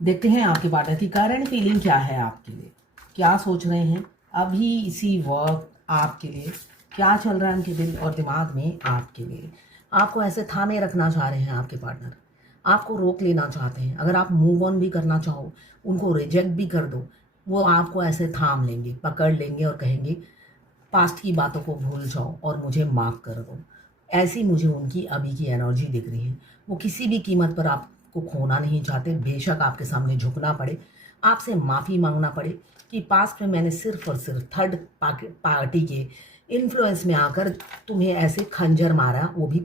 देखते हैं आपके पार्टनर की करंट फीलिंग क्या है आपके लिए, क्या सोच रहे हैं अभी इसी वक्त आपके लिए, क्या चल रहा है उनके दिल और दिमाग में आपके लिए। आपको ऐसे थामे रखना चाह रहे हैं आपके पार्टनर, आपको रोक लेना चाहते हैं। अगर आप मूव ऑन भी करना चाहो, उनको रिजेक्ट भी कर दो, वो आपको ऐसे थाम लेंगे, पकड़ लेंगे और कहेंगे पास्ट की बातों को भूल जाओ और मुझे माफ़ कर दो। ऐसी मुझे उनकी अभी की एनर्जी दिख रही है। वो किसी भी कीमत पर आपको खोना नहीं चाहते, बेशक आपके सामने झुकना पड़े, आपसे माफ़ी मांगना पड़े कि पास्ट में मैंने सिर्फ और सिर्फ थर्ड पार्टी के इन्फ्लुएंस में आकर तुम्हें ऐसे खंजर मारा, वो भी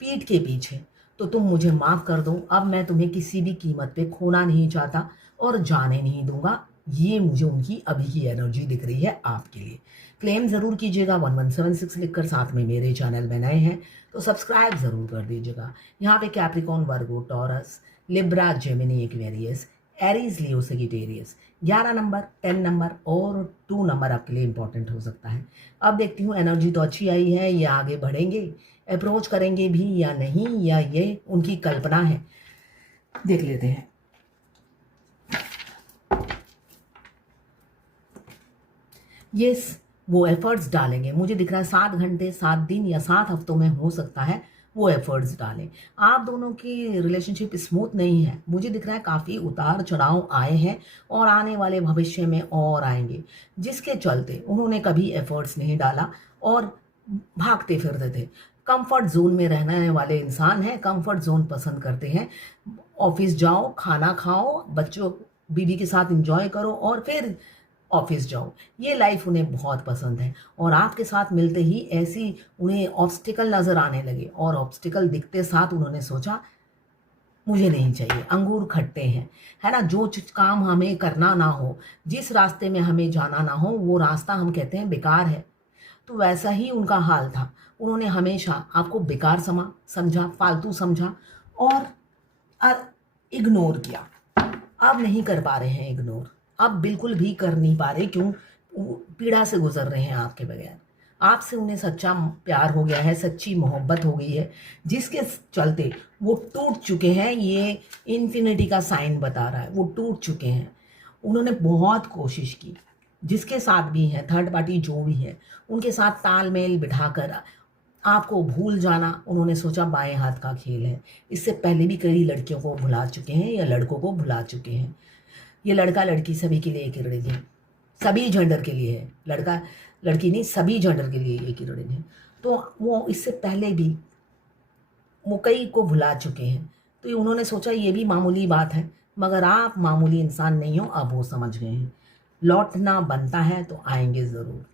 पीठ के पीछे। तो तुम मुझे माफ़ कर दो, अब मैं तुम्हें किसी भी कीमत पे खोना नहीं चाहता और जाने नहीं दूंगा। ये मुझे उनकी अभी की एनर्जी दिख रही है आपके लिए। क्लेम ज़रूर कीजिएगा 1176 लिखकर, साथ में मेरे चैनल में नए हैं तो सब्सक्राइब ज़रूर कर दीजिएगा। यहाँ पे Capricorn, Virgo, Taurus, Libra, Gemini, Aquarius, Aries, Leo, Sagittarius 11 number, 10 number और 2 नंबर आपके लिए इंपॉर्टेंट हो सकता है। अब देखती हूँ एनर्जी तो अच्छी आई है, ये आगे बढ़ेंगे, अप्रोच करेंगे भी या नहीं, या ये उनकी कल्पना है। देख लेते हैं। ये वो एफर्ट्स डालेंगे, मुझे दिख रहा है 7 घंटे, 7 दिन या 7 हफ्तों में हो सकता है वो एफर्ट्स डालें। आप दोनों की रिलेशनशिप स्मूथ नहीं है, मुझे दिख रहा है काफ़ी उतार चढ़ाव आए हैं और आने वाले भविष्य में और आएंगे, जिसके चलते उन्होंने कभी एफर्ट्स नहीं डाला और भागते फिरते थे। कंफर्ट जोन में रहने वाले इंसान हैं, कंफर्ट जोन पसंद करते हैं। ऑफिस जाओ, खाना खाओ, बच्चों बीवी के साथ एंजॉय करो और फिर ऑफिस जाओ, ये लाइफ उन्हें बहुत पसंद है। और आपके साथ मिलते ही ऐसी उन्हें ऑब्स्टिकल नज़र आने लगे और ऑब्स्टिकल दिखते साथ उन्होंने सोचा मुझे नहीं चाहिए। अंगूर खट्टे हैं, है ना। जो काम हमें करना ना हो, जिस रास्ते में हमें जाना ना हो, वो रास्ता हम कहते हैं बेकार है। तो वैसा ही उनका हाल था। उन्होंने हमेशा आपको बेकार समझा, फालतू समझा और इग्नोर किया। अब नहीं कर पा रहे हैं इग्नोर, अब बिल्कुल भी कर नहीं पा रहे। क्यों? पीड़ा से गुजर रहे हैं आपके बगैर। आपसे उन्हें सच्चा प्यार हो गया है, सच्ची मोहब्बत हो गई है, जिसके चलते वो टूट चुके हैं। ये इन्फिनिटी का साइन बता रहा है, वो टूट चुके हैं। उन्होंने बहुत कोशिश की, जिसके साथ भी है, थर्ड पार्टी जो भी है, उनके साथ तालमेल बिठाकर आपको भूल जाना। उन्होंने सोचा बाएं हाथ का खेल है। इससे पहले भी कई लड़कियों को भुला चुके हैं या लड़कों को भुला चुके हैं। ये लड़का लड़की सभी के लिए एक ही रीडिंग है, सभी जेंडर के लिए है। लड़का लड़की नहीं, सभी जेंडर के लिए एक ही रीडिंग है। तो वो इससे पहले भी वो कई को भुला चुके हैं। तो ये उन्होंने सोचा ये भी मामूली बात है, मगर आप मामूली इंसान नहीं हो, अब वो समझ गए हैं। लौटना बनता है तो आएंगे ज़रूर।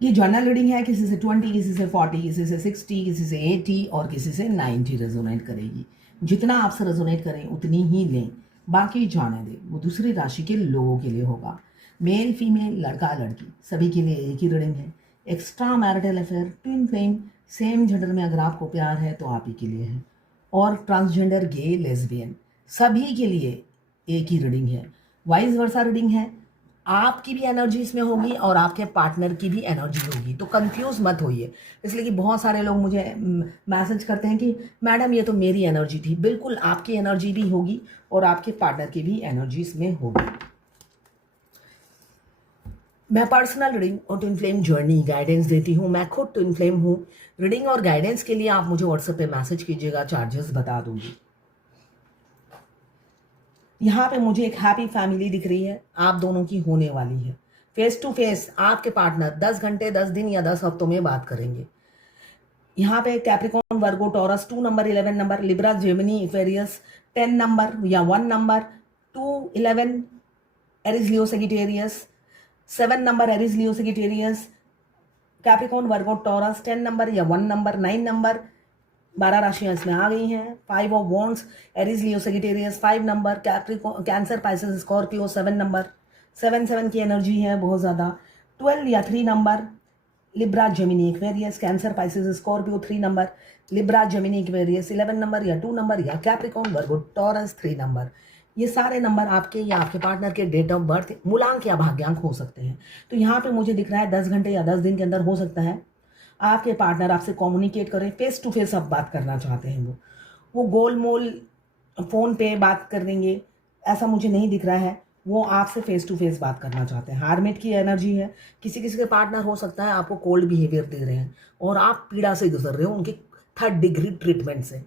ये जर्नल रीडिंग है, किसी से 20, किसी से 40, किसी से 60, किसी से 80 और किसी से 90 रेजोनेट करेगी। जितना आपसे रेजोनेट करें उतनी ही लें, बाकी जाने दें। वो दूसरी राशि के लोगों के लिए होगा। मेल, फीमेल, लड़का, लड़की सभी के लिए एक ही रीडिंग है। Extra marital affair, twin flame, same gender में अगर आपको प्यार है तो आप ही के लिए है। और ट्रांसजेंडर, गे, लेस्बियन सभी के लिए एक ही रीडिंग है। वाइस वर्सा रीडिंग है, आपकी भी एनर्जी इसमें होगी और आपके पार्टनर की भी एनर्जी होगी। तो कंफ्यूज मत होइए, इसलिए कि बहुत सारे लोग मुझे मैसेज करते हैं कि मैडम ये तो मेरी एनर्जी थी। बिल्कुल आपकी एनर्जी भी होगी और आपके पार्टनर की भी एनर्जी इसमें होगी। मैं पर्सनल रीडिंग और ट्विन फ्लेम जर्नी गाइडेंस देती हूँ। मैं खुद ट्विन फ्लेम हूँ। रीडिंग और गाइडेंस के लिए आप मुझे व्हाट्सएप पे मैसेज कीजिएगा, चार्जेस बता दूंगी। यहाँ पे मुझे एक हैप्पी फैमिली दिख रही है, आप दोनों की होने वाली है। फेस टू फेस आपके पार्टनर 10 घंटे, 10 दिन या 10 हफ्तों में बात करेंगे। यहाँ पे Capricorn, Virgo, Taurus 2 number, 11 number, Libra, Gemini, Aquarius 10 number या 1 number, 2, 11 Aries, Leo, Sagittarius 7 number, Aries, Leo, Sagittarius, Capricorn, Virgo, Taurus 10 number या 1 नंबर, 9 नंबर। 12 राशियां इसमें आ गई हैं। 5 of wands, Aries, Leo, Sagittarius 5 number, Capricorn, cancer, Pisces, Scorpio 7 number. 7 की energy है बहुत ज़्यादा। 12 या 3 number, Libra, Gemini, Aquarius, cancer, Pisces, Scorpio 3 number, Libra, Gemini, Aquarius 11 number या 2 नंबर, या कैप्रिकॉन, वर्गो, टॉरस 3 नंबर। ये सारे नंबर आपके या आपके पार्टनर के डेट ऑफ बर्थ, मूलांक या भाग्यांक हो सकते हैं। तो यहाँ पे मुझे दिख रहा है 10 घंटे या 10 दिन के अंदर हो सकता है आपके पार्टनर आपसे कम्युनिकेट करें, फेस टू फेस आप बात करना चाहते हैं। वो गोल मोल फ़ोन पे बात कर देंगे, ऐसा मुझे नहीं दिख रहा है। वो आपसे फेस टू फेस बात करना चाहते हैं। हार्मिट की एनर्जी है। किसी किसी के पार्टनर हो सकता है आपको कोल्ड बिहेवियर दे रहे हैं और आप पीड़ा से गुजर रहे हो उनके थर्ड डिग्री ट्रीटमेंट से।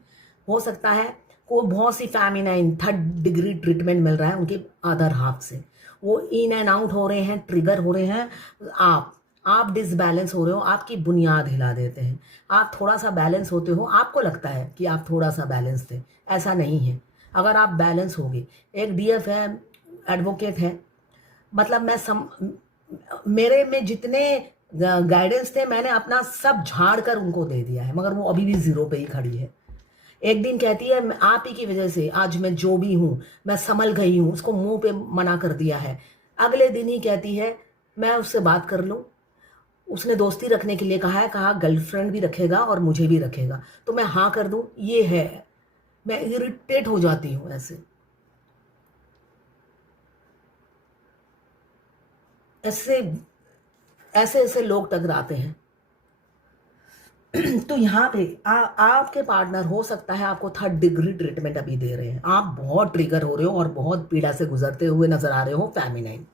हो सकता है को बहुत सी फेमिनाइन थर्ड डिग्री ट्रीटमेंट मिल रहा है उनके अदर हाफ से। वो इन एंड आउट हो रहे हैं, ट्रिगर हो रहे हैं। आप डिसबैलेंस हो रहे हो, आपकी बुनियाद हिला देते हैं। आप थोड़ा सा बैलेंस होते हो, आपको लगता है कि आप थोड़ा सा बैलेंस थे, ऐसा नहीं है। अगर आप बैलेंस होगे, एक डीएफ है, एडवोकेट है, मतलब मेरे में जितने गाइडेंस थे मैंने अपना सब झाड़ कर उनको दे दिया है, मगर वो अभी भी जीरो पे ही खड़ी है। एक दिन कहती है आप ही की वजह से आज मैं जो भी हूँ मैं संभल गई हूँ, उसको मुंह पे मना कर दिया है। अगले दिन ही कहती है मैं उससे बात कर लूँ, उसने दोस्ती रखने के लिए कहा है, कहा गर्लफ्रेंड भी रखेगा और मुझे भी रखेगा, तो मैं हाँ कर दूं। ये है, मैं इरिटेट हो जाती हूँ ऐसे ऐसे ऐसे ऐसे लोग टकराते हैं। तो यहाँ पे आपके पार्टनर हो सकता है आपको थर्ड डिग्री ट्रीटमेंट अभी दे रहे हैं। आप बहुत ट्रिगर हो रहे हो और बहुत पीड़ा से गुजरते हुए नजर आ रहे हो, फेमिनाइन।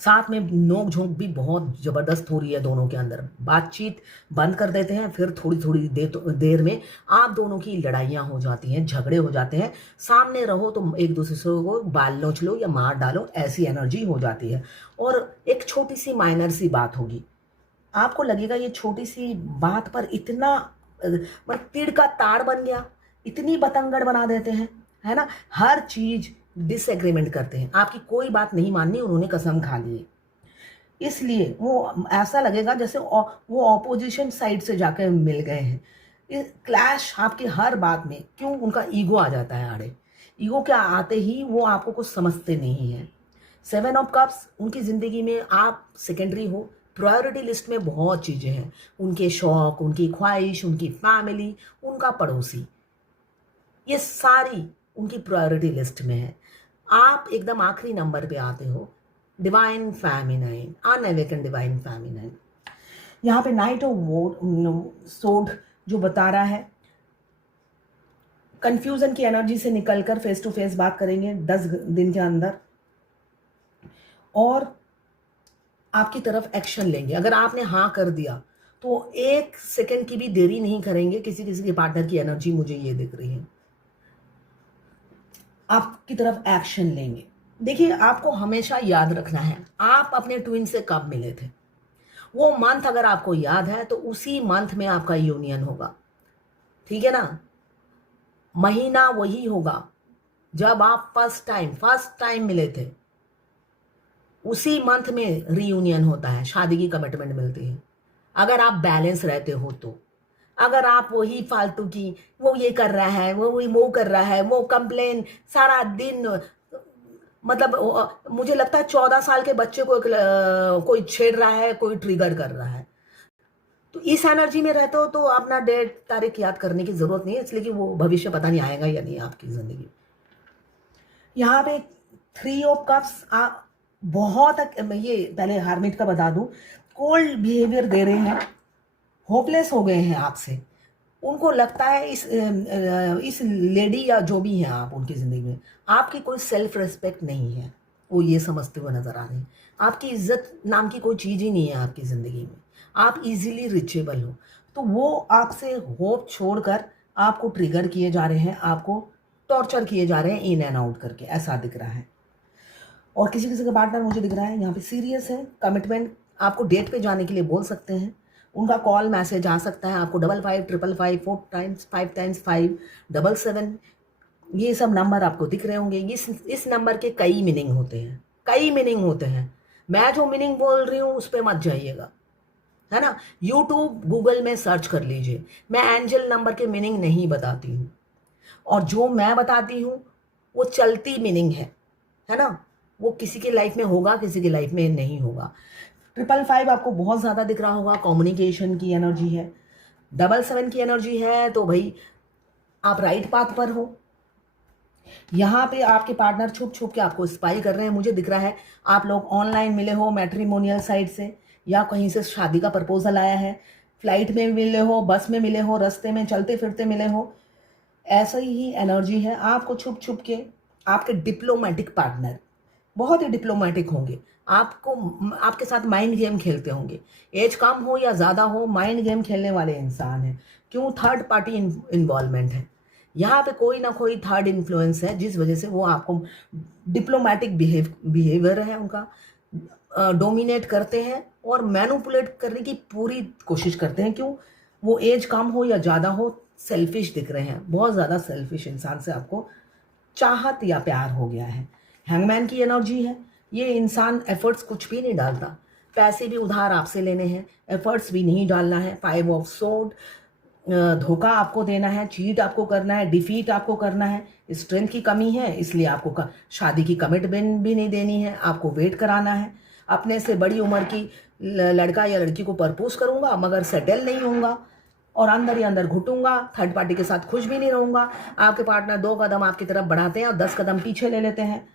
साथ में नोक झोंक भी बहुत जबरदस्त हो रही है दोनों के अंदर। बातचीत बंद कर देते हैं, फिर थोड़ी थोड़ी देर में आप दोनों की लड़ाइयाँ हो जाती हैं, झगड़े हो जाते हैं। सामने रहो तो एक दूसरे को बाल नोच लो या मार डालो, ऐसी एनर्जी हो जाती है। और एक छोटी सी माइनर सी बात होगी, आपको लगेगा ये छोटी सी बात पर इतना मतलब तीर का ताड़ बन गया, इतनी बतंगड़ बना देते हैं, है ना। हर चीज डिसएग्रीमेंट करते हैं, आपकी कोई बात नहीं माननी, उन्होंने कसम खा ली। इसलिए वो ऐसा लगेगा जैसे वो ऑपोजिशन साइड से जाकर मिल गए हैं। क्लैश आपकी हर बात में, क्यों, उनका ईगो आ जाता है आड़े। ईगो क्या आते ही वो आपको कुछ समझते नहीं है। 7 ऑफ कप्स उनकी ज़िंदगी में आप सेकेंडरी हो। प्रायोरिटी लिस्ट में बहुत चीज़ें हैं, उनके शौक, उनकी ख्वाहिश, उनकी फैमिली, उनका पड़ोसी, ये सारी उनकी प्रायोरिटी लिस्ट में है। आप एकदम आखिरी नंबर पे आते हो, डिवाइन फेमिनाइन, अनअवेकन डिवाइन फेमिनाइन। यहाँ पे नाइट ऑफ सोड जो बता रहा है कंफ्यूजन की एनर्जी से निकलकर फेस टू फेस बात करेंगे 10 दिन के अंदर, और आपकी तरफ एक्शन लेंगे। अगर आपने हाँ कर दिया तो 1 सेकंड की भी देरी नहीं करेंगे। किसी किसी के पार्टनर की एनर्जी मुझे ये दिख रही है, आपकी तरफ एक्शन लेंगे। देखिए, आपको हमेशा याद रखना है आप अपने ट्विन से कब मिले थे। वो मंथ अगर आपको याद है तो उसी मंथ में आपका यूनियन होगा, ठीक है ना। महीना वही होगा जब आप फर्स्ट टाइम मिले थे, उसी मंथ में रीयूनियन होता है, शादी की कमिटमेंट मिलती है। अगर आप बैलेंस रहते हो तो। अगर आप वही फालतू की, वो ये कर रहा है, वो कर रहा है, वो कंप्लेन सारा दिन, मतलब मुझे लगता है 14 साल के बच्चे को कोई छेड़ रहा है, कोई ट्रिगर कर रहा है। तो इस एनर्जी में रहते हो तो अपना डेट तारीख याद करने की जरूरत नहीं है, इसलिए कि वो भविष्य पता नहीं आएगा या नहीं आपकी जिंदगी। यहाँ पे 3 ऑफ कप्स बहुत ये पहले हार्मिट का बता दूं, कोल्ड बिहेवियर दे रहे हैं, होपलेस हो गए हैं आपसे। उनको लगता है इस लेडी या जो भी है आप उनकी ज़िंदगी में, आपकी कोई सेल्फ रिस्पेक्ट नहीं है। वो ये समझते हुए नज़र आ रहे हैं आपकी इज्जत नाम की कोई चीज़ ही नहीं है आपकी ज़िंदगी में। आप इजीली रिचेबल हो, तो वो आपसे होप छोड़कर आपको ट्रिगर किए जा रहे हैं, आपको टॉर्चर किए जा रहे हैं इन एंड आउट करके, ऐसा दिख रहा है। और किसी किसी का पार्टनर मुझे दिख रहा है यहाँ पे सीरियस है, कमिटमेंट आपको डेट पे जाने के लिए बोल सकते हैं। उनका कॉल मैसेज आ सकता है आपको 555555 4 टाइम्स 5 टाइम्स 5 777, ये सब नंबर आपको दिख रहे होंगे। इस नंबर के कई मीनिंग होते हैं, कई मीनिंग होते हैं। मैं जो मीनिंग बोल रही हूँ उस पर मत जाइएगा, है ना। यूट्यूब गूगल में सर्च कर लीजिए। मैं एंजल नंबर के मीनिंग नहीं बताती हूँ, और जो मैं बताती हूँ वो चलती मीनिंग है ना। वो किसी की लाइफ में होगा, किसी की लाइफ में नहीं होगा। 555 आपको बहुत ज़्यादा दिख रहा होगा, कम्युनिकेशन की एनर्जी है। 77 की एनर्जी है तो भाई आप राइट पाथ पर हो। यहाँ पे आपके पार्टनर छुप छुप के आपको स्पाई कर रहे हैं, मुझे दिख रहा है। आप लोग ऑनलाइन मिले हो, मैट्रिमोनियल साइट से, या कहीं से शादी का प्रपोजल आया है, फ्लाइट में मिले हो, बस में मिले हो, रास्ते में चलते फिरते मिले हो, ऐसा ही एनर्जी है, आपको छुप छुप के आपके डिप्लोमेटिक पार्टनर बहुत ही डिप्लोमेटिक होंगे, आपको आपके साथ माइंड गेम खेलते होंगे। एज कम हो या ज़्यादा हो, माइंड गेम खेलने वाले इंसान हैं। क्यों? थर्ड पार्टी इन्वॉल्वमेंट है यहाँ पे, कोई ना कोई थर्ड इन्फ्लुएंस है जिस वजह से वो आपको डिप्लोमेटिक बिहेवियर है उनका, डोमिनेट करते हैं और मैनिपुलेट करने की पूरी कोशिश करते हैं। क्यों? वो एज कम हो या ज़्यादा हो, सेल्फिश दिख रहे हैं, बहुत ज़्यादा सेल्फिश इंसान से आपको चाहत या प्यार हो गया है। हैंगमैन की एनर्जी है, ये इंसान एफर्ट्स कुछ भी नहीं डालता, पैसे भी उधार आपसे लेने हैं, एफर्ट्स भी नहीं डालना है। 5 ऑफ सोर्ड, धोखा आपको देना है, चीट आपको करना है, डिफीट आपको करना है। स्ट्रेंथ की कमी है इसलिए आपको शादी की कमिटमेंट भी नहीं देनी है, आपको वेट कराना है। अपने से बड़ी उम्र की लड़का या लड़की को प्रपोज करूंगा मगर सेटल नहीं होऊंगा और अंदर ही अंदर घुटूंगा, थर्ड पार्टी के साथ खुश भी नहीं रहूंगा। आपके पार्टनर 2 कदम आपकी तरफ बढ़ाते हैं और 10 कदम पीछे ले लेते हैं,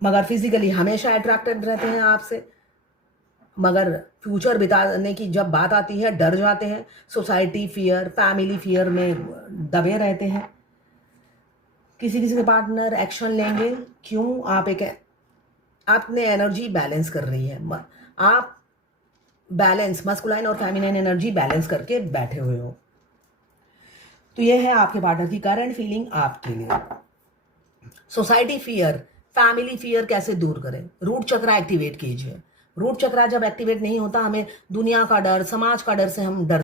मगर फिजिकली हमेशा अट्रैक्टेड रहते हैं आपसे, मगर फ्यूचर बिताने की जब बात आती है डर जाते हैं। सोसाइटी फियर, फैमिली फियर में दबे रहते हैं। किसी किसी के पार्टनर एक्शन लेंगे। क्यों? आपने एनर्जी बैलेंस कर रही है, आप बैलेंस, मस्कुलाइन और फेमिनिन एनर्जी बैलेंस करके बैठे हुए हो। तो ये है आपके पार्टनर की करंट फीलिंग आपके लिए। सोसाइटी फियर, फैमिली फियर कैसे दूर करें? रूट चक्रा एक्टिवेट कीजिए। रूट चक्रा जब एक्टिवेट नहीं होता, हमें दुनिया का डर, समाज का डर से हम डर